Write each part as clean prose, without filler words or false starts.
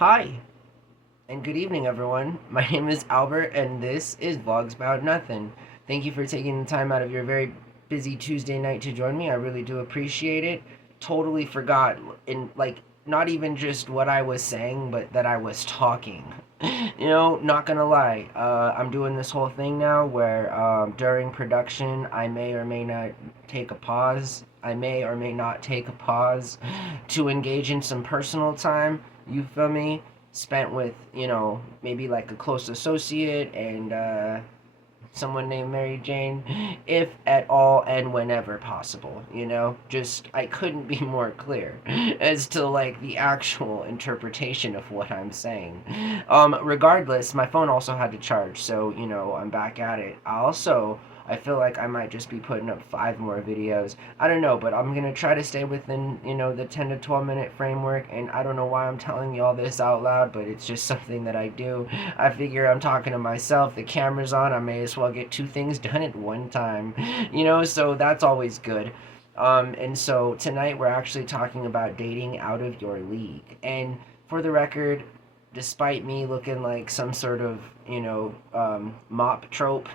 Hi, and good evening, everyone. My name is Albert, and this is Vlogs About Nothing. Thank you for taking the time out of your very busy Tuesday night to join me. I really do appreciate it. Totally forgot, not even just what I was saying, but that I was talking. Not gonna lie, I'm doing this whole thing now where during production, I may or may not take a pause. I may or may not take a pause to engage in some personal time. You feel me? Spent with, maybe like a close associate and someone named Mary Jane, if at all and whenever possible. Just I couldn't be more clear as to like the actual interpretation of what I'm saying. Regardless, my phone also had to charge, so I'm back at it. I feel like I might just be putting up 5 more videos. I don't know, but I'm gonna try to stay within, the 10 to 12 minute framework. And I don't know why I'm telling you all this out loud, but it's just something that I do. I figure I'm talking to myself, the camera's on, I may as well get two things done at one time. So that's always good. And so tonight we're actually talking about dating out of your league. And for the record, despite me looking like some sort of, mop trope,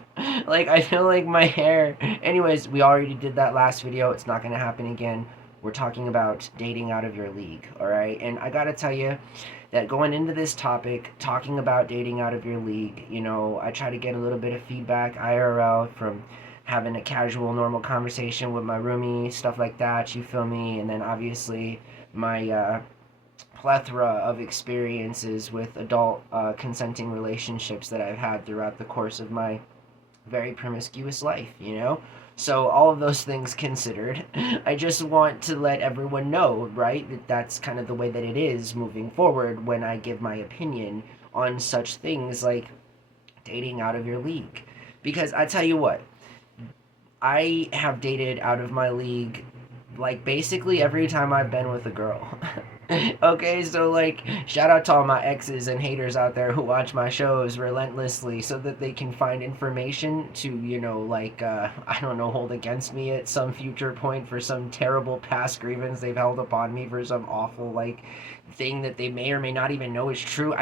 like I feel like my hair. Anyways, we already did that last video. It's not gonna happen again. We're talking about dating out of your league, all right? And I gotta tell you that going into this topic, talking about dating out of your league, I try to get a little bit of feedback IRL from having a casual, normal conversation with my roomie, stuff like that. You feel me? And then obviously my plethora of experiences with adult consenting relationships that I've had throughout the course of my very promiscuous life. So all of those things considered, I just want to let everyone know, right, that that's kind of the way that it is moving forward when I give my opinion on such things like dating out of your league. Because I tell you what, I have dated out of my league like basically every time I've been with a girl. Okay, so like shout out to all my exes and haters out there who watch my shows relentlessly so that they can find information to, I don't know, hold against me at some future point for some terrible past grievance they've held upon me for some awful like thing that they may or may not even know is true.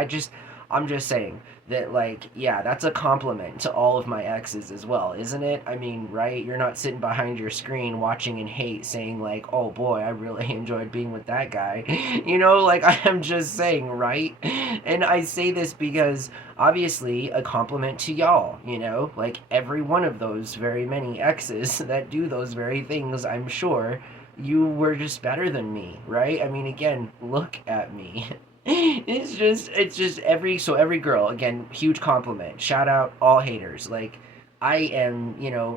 I'm just saying that, like, yeah, that's a compliment to all of my exes as well, isn't it? I mean, right? You're not sitting behind your screen watching in hate saying, like, oh boy, I really enjoyed being with that guy. Like, I'm just saying, right? And I say this because, obviously, a compliment to y'all, Like, every one of those very many exes that do those very things, I'm sure you were just better than me, right? I mean, again, look at me. It's just every girl, again, huge compliment, shout out all haters. Like, I am,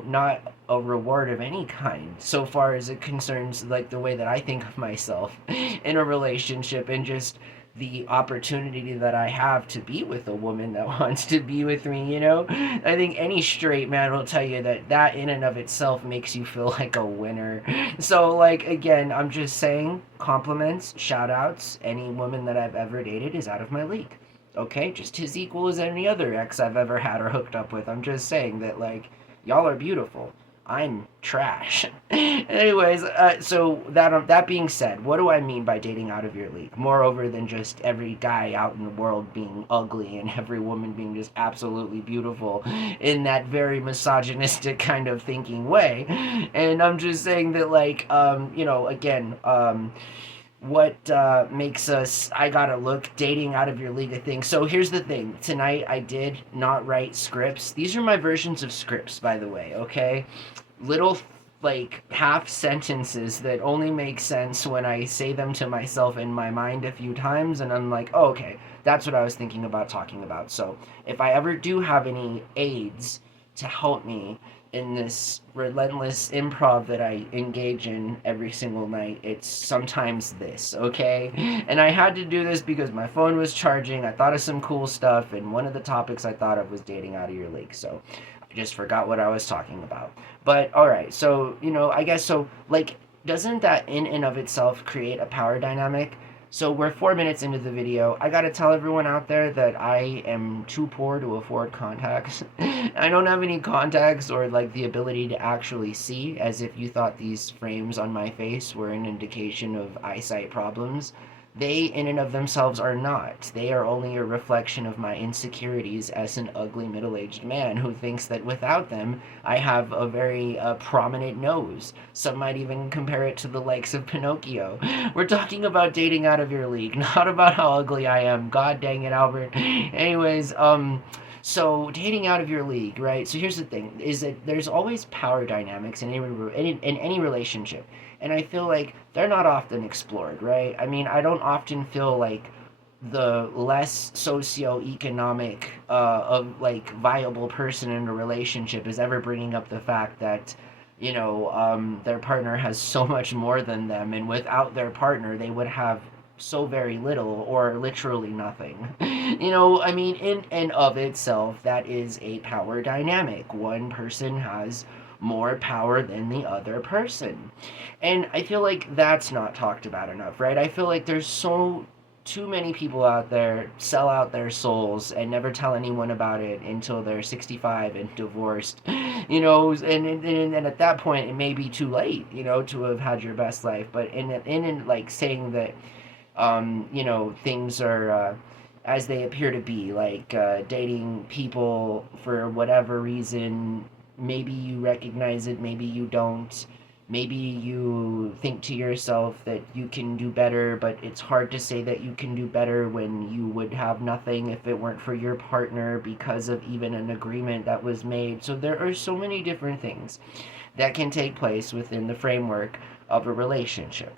not a reward of any kind so far as it concerns like the way that I think of myself in a relationship, and just the opportunity that I have to be with a woman that wants to be with me. I think any straight man will tell you that that in and of itself makes you feel like a winner. So, like, again, I'm just saying compliments, shout outs. Any woman that I've ever dated is out of my league. Okay, just as equal as any other ex I've ever had or hooked up with. I'm just saying that, like, y'all are beautiful. I'm trash. Anyways, so that being said, what do I mean by dating out of your league? Moreover than just every guy out in the world being ugly and every woman being just absolutely beautiful in that very misogynistic kind of thinking way. And I'm just saying that, like, again, what makes us I gotta look dating out of your league of things. So here's the thing. Tonight I did not write scripts. These are my versions of scripts, by the way, okay? Little like half sentences that only make sense when I say them to myself in my mind a few times, and I'm like, oh, okay, that's what I was thinking about talking about. So if I ever do have any aids to help me in this relentless improv that I engage in every single night, it's sometimes this, okay? And I had to do this because my phone was charging. I thought of some cool stuff, and one of the topics I thought of was dating out of your league. So I just forgot what I was talking about. But all right, so, I guess so, like, doesn't that in and of itself create a power dynamic? So we're 4 minutes into the video. I gotta tell everyone out there that I am too poor to afford contacts. I don't have any contacts or like the ability to actually see, as if you thought these frames on my face were an indication of eyesight problems. They, in and of themselves, are not. They are only a reflection of my insecurities as an ugly middle aged man who thinks that without them, I have a very prominent nose. Some might even compare it to the likes of Pinocchio. We're talking about dating out of your league, not about how ugly I am. God dang it, Albert. Anyways, so dating out of your league, right? So here's the thing: is that there's always power dynamics in any relationship, and I feel like they're not often explored, right? I mean, I don't often feel like the less socioeconomic of like viable person in a relationship is ever bringing up the fact that their partner has so much more than them, and without their partner they would have so very little or literally nothing. I mean, in and of itself, that is a power dynamic. One person has more power than the other person. And I feel like that's not talked about enough, right? I feel like there's so too many people out there sell out their souls and never tell anyone about it until they're 65 and divorced, and at that point it may be too late, to have had your best life. But in like saying that, things are as they appear to be, like dating people for whatever reason. Maybe you recognize it, maybe you don't. Maybe you think to yourself that you can do better, but it's hard to say that you can do better when you would have nothing if it weren't for your partner because of even an agreement that was made. So there are so many different things that can take place within the framework of a relationship.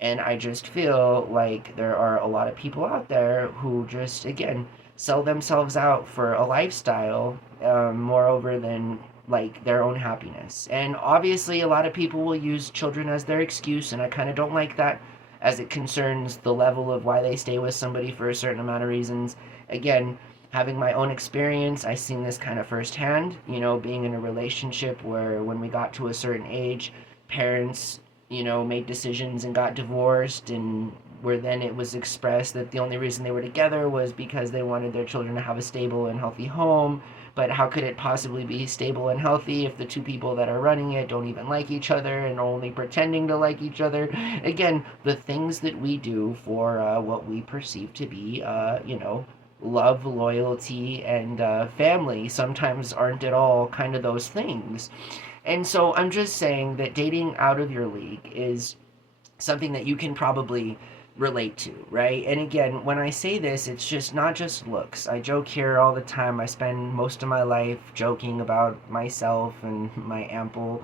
And I just feel like there are a lot of people out there who just, again, sell themselves out for a lifestyle, moreover than like their own happiness. And obviously, a lot of people will use children as their excuse, and I kind of don't like that as it concerns the level of why they stay with somebody for a certain amount of reasons. Again, having my own experience, I seen this kind of firsthand, being in a relationship where when we got to a certain age, parents, made decisions and got divorced, and where then it was expressed that the only reason they were together was because they wanted their children to have a stable and healthy home. But how could it possibly be stable and healthy if the two people that are running it don't even like each other and are only pretending to like each other? Again, the things that we do for what we perceive to be, love, loyalty, and family sometimes aren't at all kind of those things. And so I'm just saying that dating out of your league is something that you can probably relate to, right? And again, when I say this, it's just not just looks. I joke here all the time. I spend most of my life joking about myself and my ample,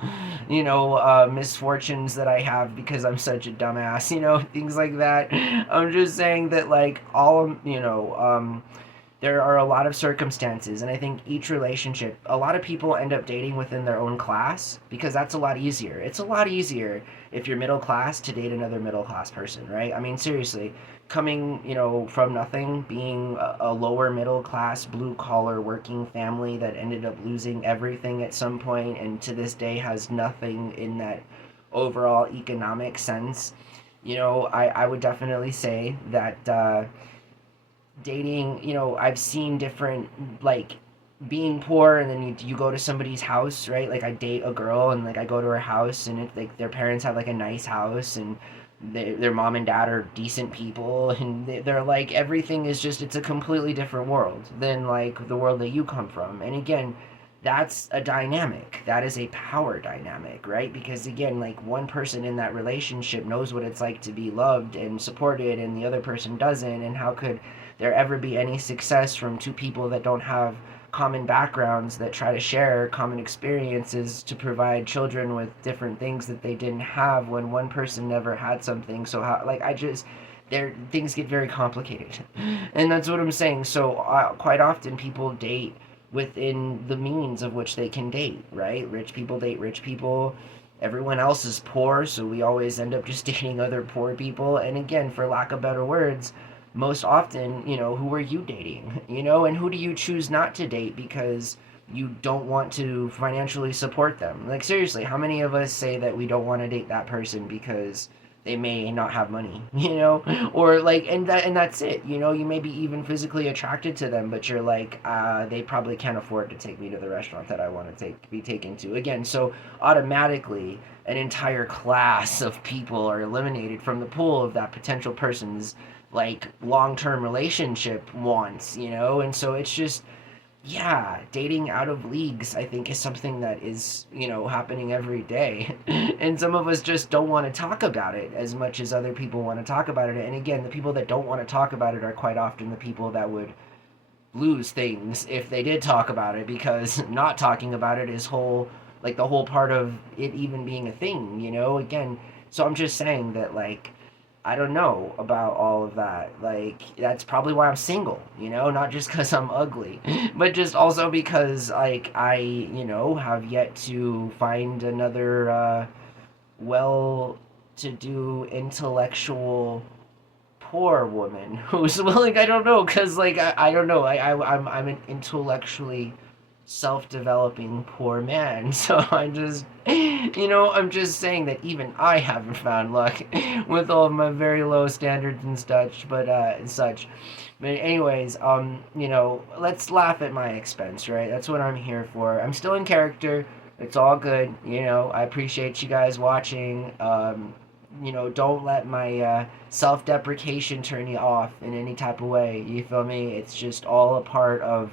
misfortunes that I have because I'm such a dumbass, things like that. I'm just saying that, like, there are a lot of circumstances, and I think each relationship, a lot of people end up dating within their own class because that's a lot easier. It's a lot easier if you're middle class to date another middle class person, right? I mean, seriously, coming, from nothing, being a lower middle class, blue collar working family that ended up losing everything at some point and to this day has nothing in that overall economic sense. I would definitely say that dating, I've seen different, like, being poor, and then you go to somebody's house, right? Like, I date a girl and like I go to her house, and it's like their parents have like a nice house, and their mom and dad are decent people, and they're like, everything is just, it's a completely different world than like the world that you come from. And again, that's a dynamic, that is a power dynamic, right? Because again, like, one person in that relationship knows what it's like to be loved and supported, and the other person doesn't. And how could there ever be any success from two people that don't have common backgrounds, that try to share common experiences to provide children with different things that they didn't have when one person never had something? So how, like, I just, there, things get very complicated. And that's what I'm saying. So quite often people date within the means of which they can date, right? Rich people date rich people. Everyone else is poor, so we always end up just dating other poor people. And again, for lack of better words, most often, who are you dating? And who do you choose not to date because you don't want to financially support them? Like, seriously, how many of us say that we don't want to date that person because they may not have money, or like, and that's it. You may be even physically attracted to them, but you're like, they probably can't afford to take me to the restaurant that I want to be taken to. Again, so automatically an entire class of people are eliminated from the pool of that potential person's like long-term relationship wants, and so it's just, yeah, dating out of leagues, I think, is something that is, happening every day. And some of us just don't want to talk about it as much as other people want to talk about it. And again, the people that don't want to talk about it are quite often the people that would lose things if they did talk about it, because not talking about it is like the whole part of it even being a thing, again. So I'm just saying that, like, I don't know about all of that. Like, that's probably why I'm single, not just because I'm ugly, but just also because, like, I, have yet to find another well to do intellectual poor woman who's willing. I don't know, because, like, I don't know. I'm an intellectually self-developing poor man. So I'm just saying that even I haven't found luck with all of my very low standards and such. But anyways, let's laugh at my expense, right? That's what I'm here for. I'm still in character. It's all good. I appreciate you guys watching. Don't let my self-deprecation turn you off in any type of way. You feel me? It's just all a part of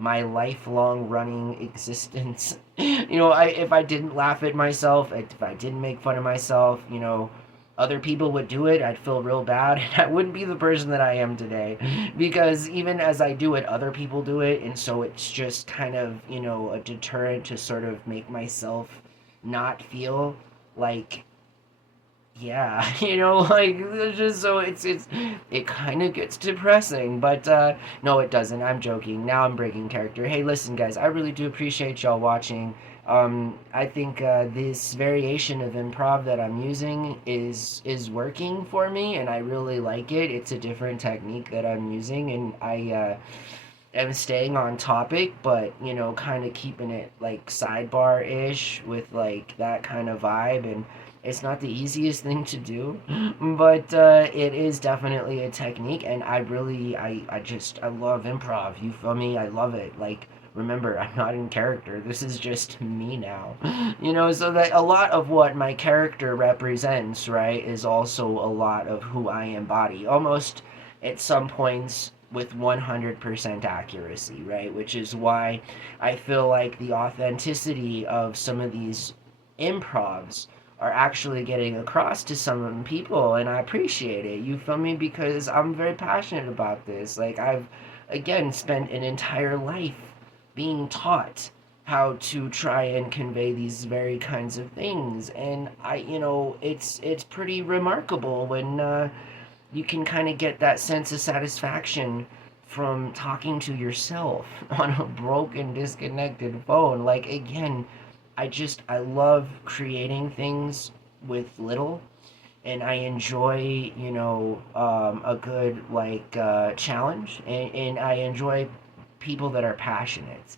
my lifelong running existence. If I didn't laugh at myself, if I didn't make fun of myself, other people would do it. I'd feel real bad, and I wouldn't be the person that I am today. Because even as I do it, other people do it, and so it's just kind of, a deterrent to sort of make myself not feel like, yeah, like, it's just, so it kind of gets depressing. But no, it doesn't. I'm joking. Now I'm breaking character. Hey, listen, guys, I really do appreciate y'all watching. I think this variation of improv that I'm using is working for me, and I really like it. It's a different technique that I'm using, and I am staying on topic, but kind of keeping it like sidebar ish with like that kind of vibe. And it's not the easiest thing to do, but it is definitely a technique. And I love improv. You feel me? I love it. Like, remember, I'm not in character. This is just me now. So that a lot of what my character represents, right, is also a lot of who I embody. Almost at some points with 100% accuracy, right? Which is why I feel like the authenticity of some of these improvs are actually getting across to some people, and I appreciate it. You feel me? Because I'm very passionate about this. Like, I've, again, spent an entire life being taught how to try and convey these very kinds of things, and it's pretty remarkable when you can kind of get that sense of satisfaction from talking to yourself on a broken, disconnected phone. Like, again, I love creating things with little, and I enjoy, a good, like, challenge, and I enjoy people that are passionate.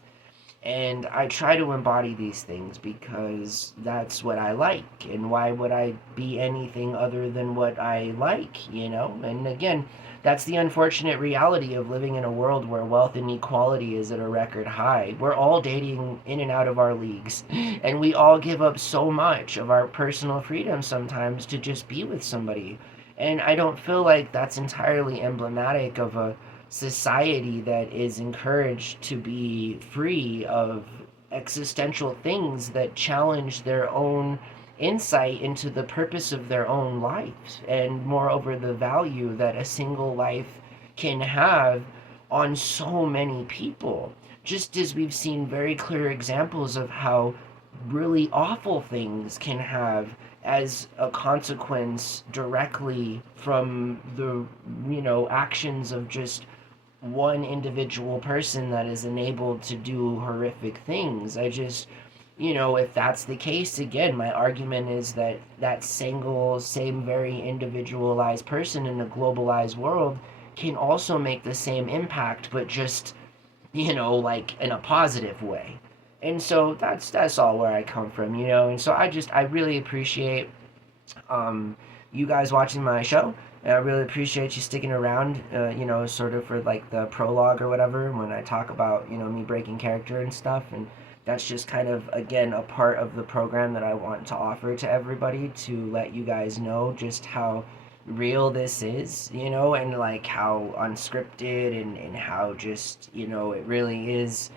And I try to embody these things because that's what I like. And why would I be anything other than what I like? And again, that's the unfortunate reality of living in a world where wealth inequality is at a record high. We're all dating in and out of our leagues. And we all give up so much of our personal freedom sometimes to just be with somebody. And I don't feel like that's entirely emblematic of a society that is encouraged to be free of existential things that challenge their own insight into the purpose of their own lives, and moreover the value that a single life can have on so many people, just as we've seen very clear examples of how really awful things can have as a consequence directly from the actions of just one individual person that is enabled to do horrific things. If that's the case, again, my argument is that that single, same, very individualized person in a globalized world can also make the same impact, but just, like, in a positive way. And so that's all where I come from, and so I really appreciate you guys watching my show. And I really appreciate you sticking around, sort of for like the prologue or whatever, when I talk about, me breaking character and stuff. And that's just kind of, again, a part of the program that I want to offer to everybody, to let you guys know just how real this is, you know, and like how unscripted and how just, you know, it really is.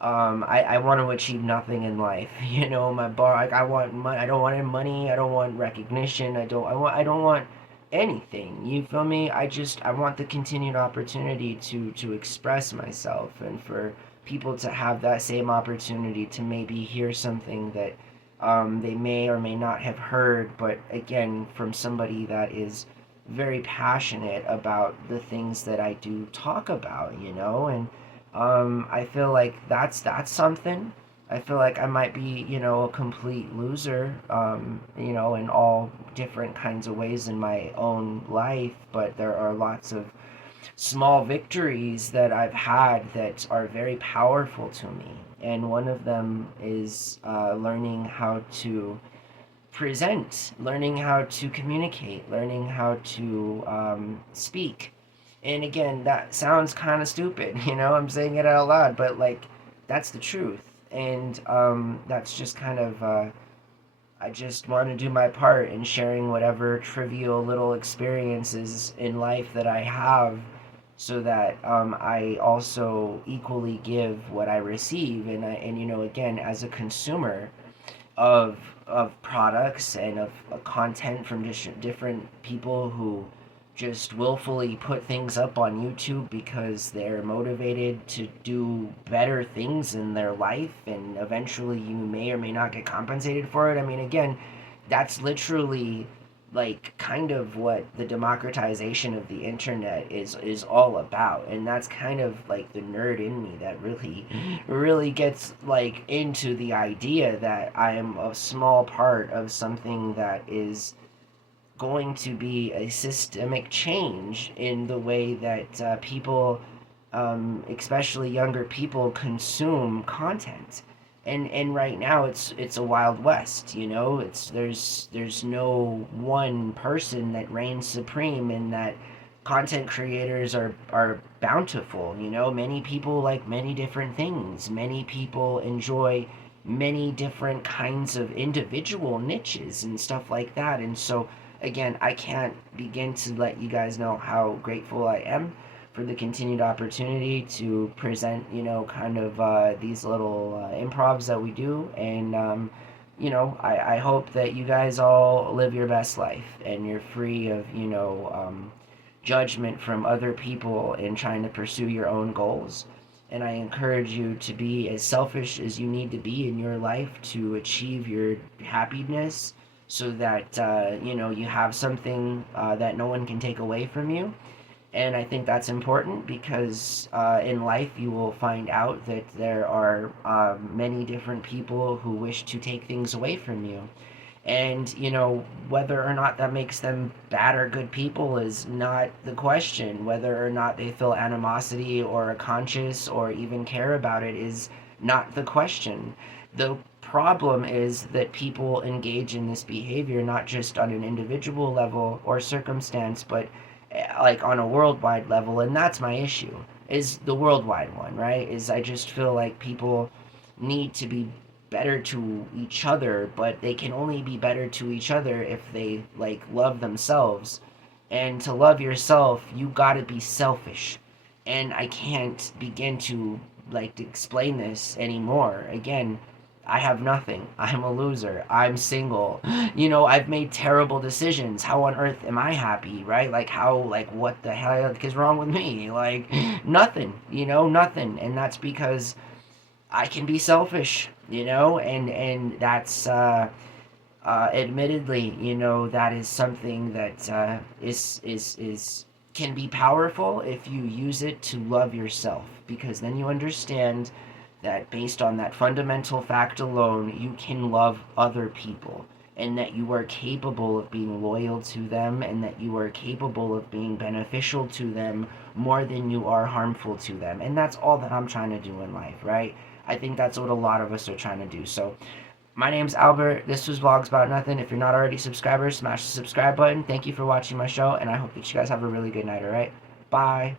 I want to achieve nothing in life. You know, my bar. Like I want money. I don't want any money. I don't want recognition. I don't want anything. You feel me? I want the continued opportunity to express myself and for people to have that same opportunity to maybe hear something that they may or may not have heard, but again, from somebody that is very passionate about the things that I do talk about, you know, and I feel like that's something. I feel like I might be, you know, a complete loser, you know, in all different kinds of ways in my own life, but there are lots of small victories that I've had that are very powerful to me. And one of them is learning how to present, learning how to communicate, learning how to speak. And again, that sounds kind of stupid, you know, I'm saying it out loud, but like, that's the truth. And that's just kind of, I just want to do my part in sharing whatever trivial little experiences in life that I have so that I also equally give what I receive. And you know, again, as a consumer, of products and of content from different people who just willfully put things up on YouTube because they're motivated to do better things in their life, and eventually you may or may not get compensated for it. I mean, again, that's literally like kind of what the democratization of the internet is all about, and that's kind of like the nerd in me that really gets like into the idea that I am a small part of something that is going to be a systemic change in the way that people, especially younger people, consume content. And right now it's a wild west. You know, it's there's no one person that reigns supreme, and that content creators are bountiful. You know, many people like many different things. Many people enjoy many different kinds of individual niches and stuff like that. And so again, I can't begin to let you guys know how grateful I am for the continued opportunity to present, you know, kind of these little improvs that we do. And, you know, I hope that you guys all live your best life and you're free of, you know, judgment from other people in trying to pursue your own goals. And I encourage you to be as selfish as you need to be in your life to achieve your happiness, so that you know, you have something that no one can take away from you. And I think that's important because in life you will find out that there are many different people who wish to take things away from you. And, you know, whether or not that makes them bad or good people is not the question. Whether or not they feel animosity or a conscience or even care about it is not the question. The problem is that people engage in this behavior not just on an individual level or circumstance, but like on a worldwide level. And that's my issue, is the worldwide one, right? Is I just feel like people need to be better to each other, but they can only be better to each other if they like love themselves. And to love yourself, you gotta be selfish. And I can't begin to like to explain this anymore. Again, I have nothing. I'm a loser. I'm single. You know, I've made terrible decisions. How on earth am I happy, right? Like, how, like, what the hell is wrong with me? Like, nothing, you know, nothing. And that's because I can be selfish, you know, and that's admittedly, you know, that is something that is can be powerful if you use it to love yourself, because then you understand that based on that fundamental fact alone, you can love other people, and that you are capable of being loyal to them, and that you are capable of being beneficial to them more than you are harmful to them. And that's all that I'm trying to do in life, right? I think that's what a lot of us are trying to do. So, my name's Albert. This was Vlogs About Nothing. If you're not already subscribers, smash the subscribe button. Thank you for watching my show, and I hope that you guys have a really good night, alright? Bye.